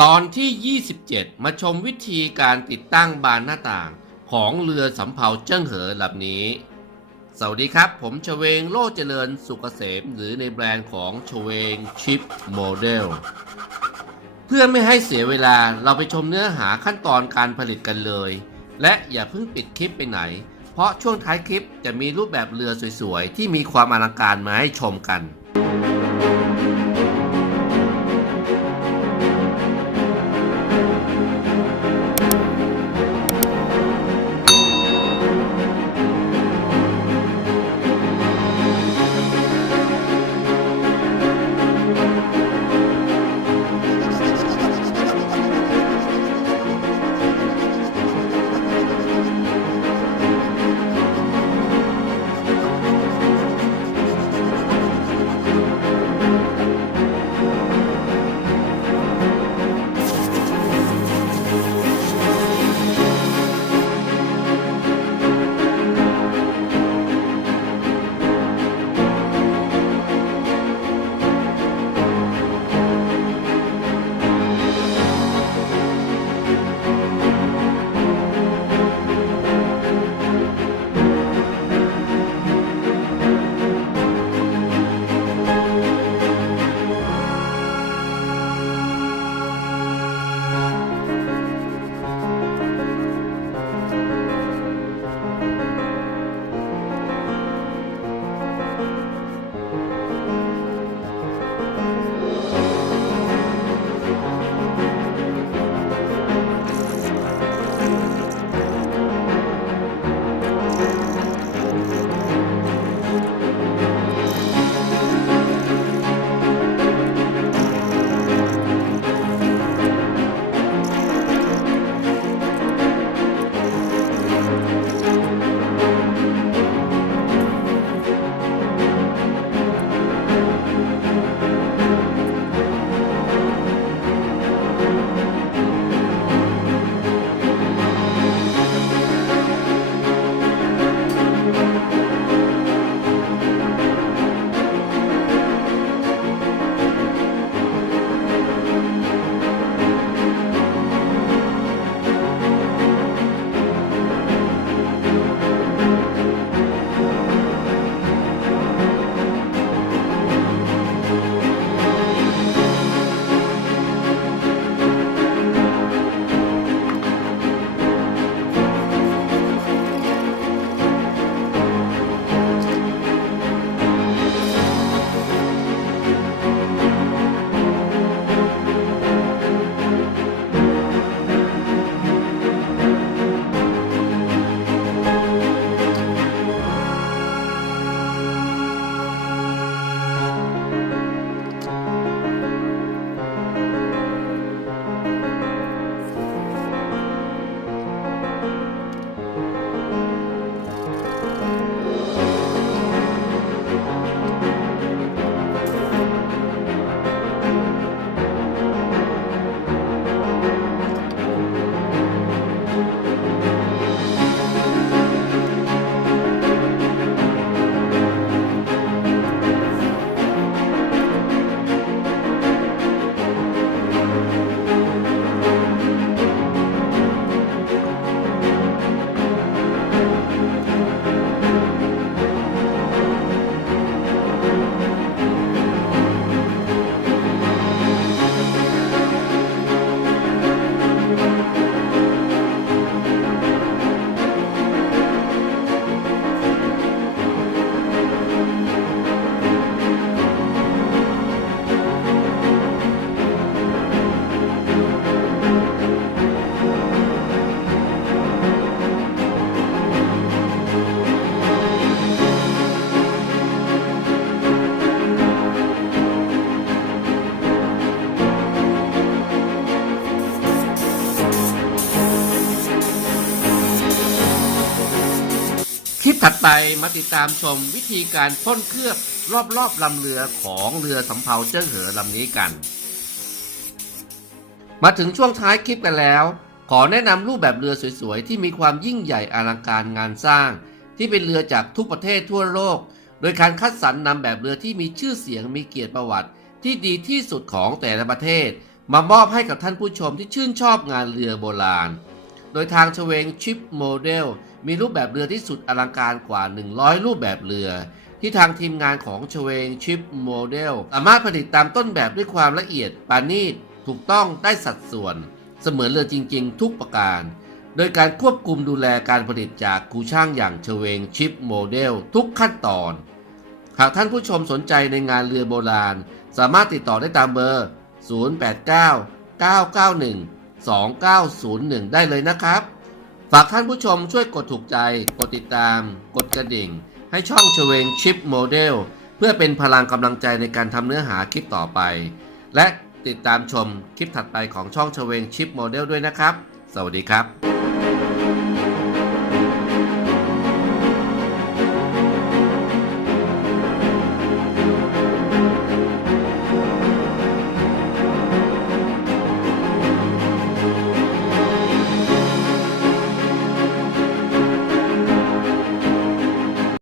ตอนที่ 27 มาชมวิธีการติดตั้งบานหน้าต่างของเรือสำเภาเจิ้งเหอลำนี้ สวัสดีครับ ผมชเวงโลเจริญสุกเกษม หรือในแบรนด์ของชเวงชิปโมเดล เพื่อไม่ให้เสียเวลาเราไปชมเนื้อหาขั้นตอนการผลิตกันเลย และอย่าเพิ่งปิดคลิปไปไหน เพราะช่วงท้ายคลิปจะมีรูปแบบเรือสวยๆ ที่มีความอลังการมาให้ชมกัน คลิปถัดไปมาติดตามชมวิธีการพ่นเคลือบรอบๆลำเรือของเรือสำเภาเจิ้งเหอลำนี้กัน มาถึงช่วงท้ายคลิปกันแล้ว ขอแนะนำรูปแบบเรือสวยๆ ที่มีความยิ่งใหญ่อลังการงานสร้าง ที่เป็นเรือจากทุกประเทศทั่วโลก โดยการคัดสรรนำแบบเรือที่มีชื่อเสียงมีเกียรติประวัติ ที่ดีที่สุดของแต่ละประเทศ มามอบให้กับท่านผู้ชมที่ชื่นชอบงานเรือโบราณ โดยทางเวงชิปโมเดล มีรูปแบบเรือที่สุดอลังการกว่า 100 รูปแบบเรือ ที่ทางทีมงานของเฉวงชิปโมเดลสามารถผลิตตามต้นแบบด้วยความละเอียดปานีตถูกต้องได้สัดส่วน เสมือนเรือจริง ๆ ทุกประการ โดยการควบคุมดูแลการผลิตจากครูช่างอย่างเฉวงชิปโมเดลทุกขั้นตอน หากท่านผู้ชมสนใจในงานเรือโบราณ สามารถติดต่อได้ตามเบอร์ 089 991 2901 ได้เลยนะครับ ฝากท่านผู้ชมช่วยกดถูกใจ กดติดตาม กดกระดิ่ง ให้ช่องเฉวงชิปโมเดลเพื่อเป็นพลังกำลังใจในการทำเนื้อหาคลิปต่อไป และติดตามชมคลิปถัดไปของช่องเฉวงชิปโมเดลด้วยนะครับ สวัสดีครับ